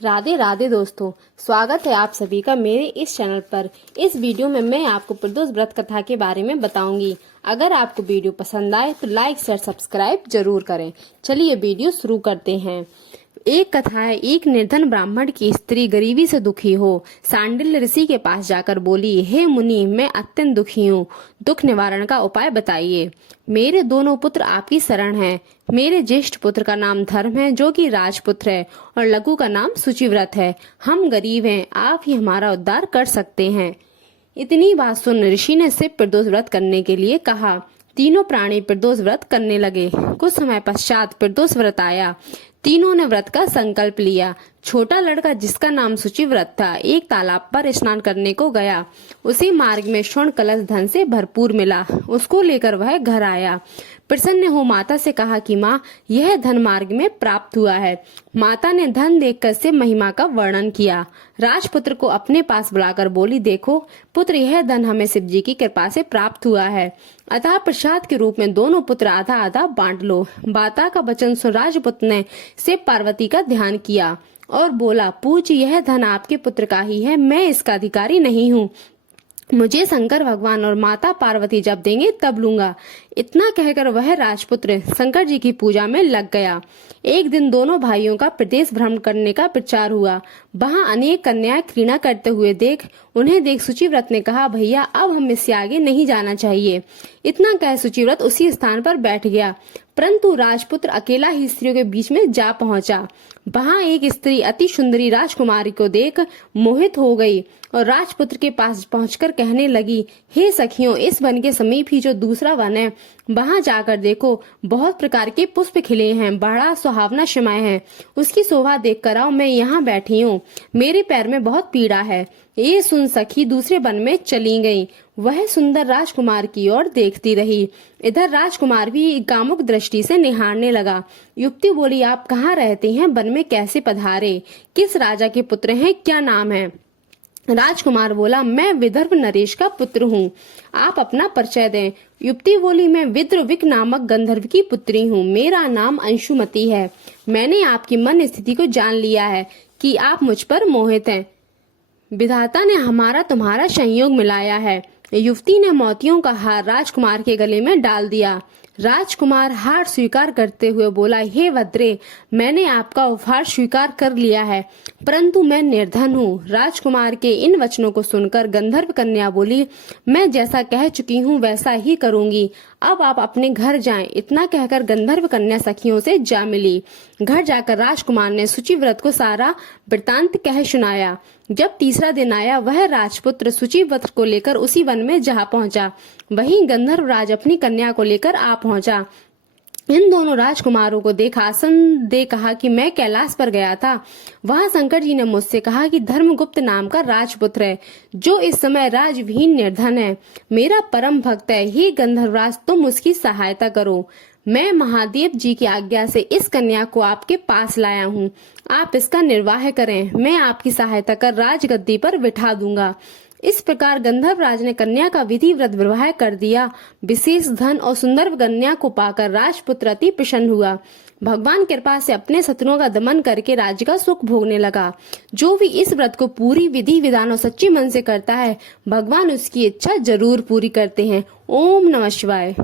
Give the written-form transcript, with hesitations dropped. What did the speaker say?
राधे राधे दोस्तों, स्वागत है आप सभी का मेरे इस चैनल पर। इस वीडियो में मैं आपको प्रदोष व्रत कथा के बारे में बताऊंगी। अगर आपको वीडियो पसंद आए तो लाइक शेयर सब्सक्राइब जरूर करें। चलिए वीडियो शुरू करते हैं। एक कथा है, एक निर्धन ब्राह्मण की स्त्री गरीबी से दुखी हो सांडिल्य ऋषि के पास जाकर बोली, हे मुनि, मैं अत्यंत दुखी हूँ, दुख निवारण का उपाय बताइए। मेरे दोनों पुत्र आपकी शरण हैं। मेरे ज्येष्ठ पुत्र का नाम धर्म है, जो कि राजपुत्र है, और लघु का नाम शुचिव्रत है। हम गरीब हैं, आप ही हमारा उद्धार कर सकते हैं। इतनी बात सुन ऋषि ने शिव प्रदोष व्रत करने के लिए कहा। तीनों प्राणी प्रदोष व्रत करने लगे। कुछ समय पश्चात प्रदोष व्रत आया। तीनों ने व्रत का संकल्प लिया। छोटा लड़का, जिसका नाम शुचिव्रत था, एक तालाब पर स्नान करने को गया। उसी मार्ग में स्वर्ण कलश धन से भरपूर मिला। उसको लेकर वह घर आया। प्रसन्न हो माता से कहा कि माँ, यह धन मार्ग में प्राप्त हुआ है। माता ने धन देखकर से महिमा का वर्णन किया। राजपुत्र को अपने पास बुलाकर बोली, देखो पुत्र, यह धन हमें शिव जी की कृपा से प्राप्त हुआ है, अतः प्रसाद के रूप में दोनों पुत्र आधा आधा बांट लो। माता का वचन सुन राजपुत्र ने शिव पार्वती का ध्यान किया और बोला, पूज्य, यह धन आपके पुत्र का ही है, मैं इसका अधिकारी नहीं हूँ। मुझे शंकर भगवान और माता पार्वती जब देंगे तब लूंगा। इतना कहकर वह राजपुत्र शंकर जी की पूजा में लग गया। एक दिन दोनों भाइयों का प्रदेश भ्रमण करने का प्रचार हुआ। वहां अनेक कन्याएं क्रीड़ा करते हुए उन्हें देख शुचिव्रत ने कहा, भैया, अब हम इससे आगे नहीं जाना चाहिए। इतना कह शुचिव्रत उसी स्थान पर बैठ गया। परंतु राजपुत्र अकेला ही स्त्रियों के बीच में जा पहुंचा। वहां एक स्त्री अति सुंदरी राजकुमारी को देख मोहित हो गई और राजपुत्र के पास पहुंचकर कहने लगी, हे सखियों, इस वन के समीप ही जो दूसरा वन है, वहां जाकर देखो, बहुत प्रकार के पुष्प खिले हैं, बड़ा सुहावना समय है। उसकी शोभा देख कर आओ, मैं यहाँ बैठी हूँ, मेरे पैर में बहुत पीड़ा है। ये सुन सखी दूसरे वन में चली गई। वह सुंदर राजकुमार की ओर देखती रही। इधर राजकुमार भी कामुक दृष्टि से निहारने लगा। युवती बोली, आप कहाँ रहते हैं, वन में कैसे पधारे, किस राजा के पुत्र हैं, क्या नाम है? राजकुमार बोला, मैं विदर्भ नरेश का पुत्र हूँ, आप अपना परिचय दें। युवती बोली, मैं विद्रविक नामक गंधर्व की पुत्री हूँ, मेरा नाम अंशुमती है। मैंने आपकी मन स्थिति को जान लिया है कि आप मुझ पर मोहित हैं। विधाता ने हमारा तुम्हारा संयोग मिलाया है। युवती ने मोतियों का हार राजकुमार के गले में डाल दिया। राजकुमार हार स्वीकार करते हुए बोला, हे भद्रे, मैंने आपका उपहार स्वीकार कर लिया है, परंतु मैं निर्धन हूँ। राजकुमार के इन वचनों को सुनकर गंधर्व कन्या बोली, मैं जैसा कह चुकी हूँ वैसा ही करूंगी, अब आप अपने घर जाएं। इतना कहकर गंधर्व कन्या सखियों से जा मिली। घर जाकर राजकुमार ने शुचिव्रत को सारा वृतांत कह सुनाया। जब तीसरा दिन आया, वह राजपुत्र शुचिव्रत को लेकर उसी वन में जा पहुंचा। वहीं गंधर्व राज अपनी कन्या को लेकर आ पहुंचा। इन दोनों राजकुमारों को देख आसन दे कहा कि मैं कैलाश पर गया था। वहां शंकर जी ने मुझसे कहा कि धर्मगुप्त नाम का राजपुत्र है, जो इस समय राजविहीन निर्धन है, मेरा परम भक्त है। हे गंधर्वराज, तुम उसकी सहायता करो। मैं महादेव जी की आज्ञा से इस कन्या को आपके पास लाया हूँ, आप इसका निर्वाह करें, मैं आपकी सहायता कर राजगद्दी पर बिठा दूंगा। इस प्रकार गंधर्व राज ने कन्या का विधिव्रत विवाह कर दिया। विशेष धन और सुंदर कन्या को पाकर राजपुत्र अति प्रसन्न हुआ। भगवान कृपा से अपने शत्रुओं का दमन करके राज्य का सुख भोगने लगा। जो भी इस व्रत को पूरी विधि विधान और सच्चे मन से करता है, भगवान उसकी इच्छा जरूर पूरी करते हैं। ओम नमः शिवाय।